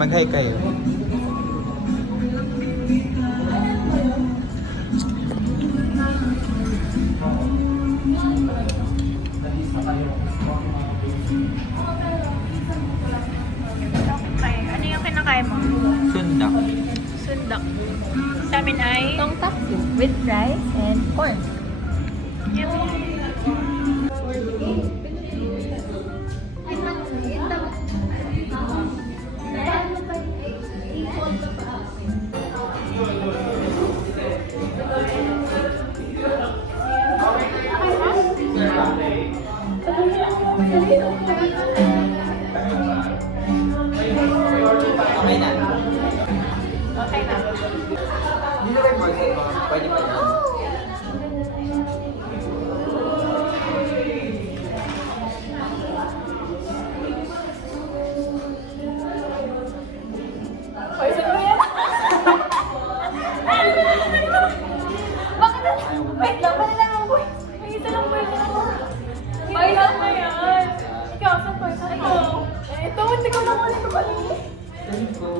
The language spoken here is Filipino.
Mag-hi kayo. Ano yung kinakain mo? Sundak. Sundak. Sa amin ay... Tonkatsu with rice and corn. Okay na. Okay na. Hindi na rin pwede pa yan. Ay, saan ba yan? Bakit? Wait lang, bali lang ako. May isa lang pwede ako. Ay, saan ba yan? Ikaw, saan ba? Ito. Ito, hindi ko naman ito kanina.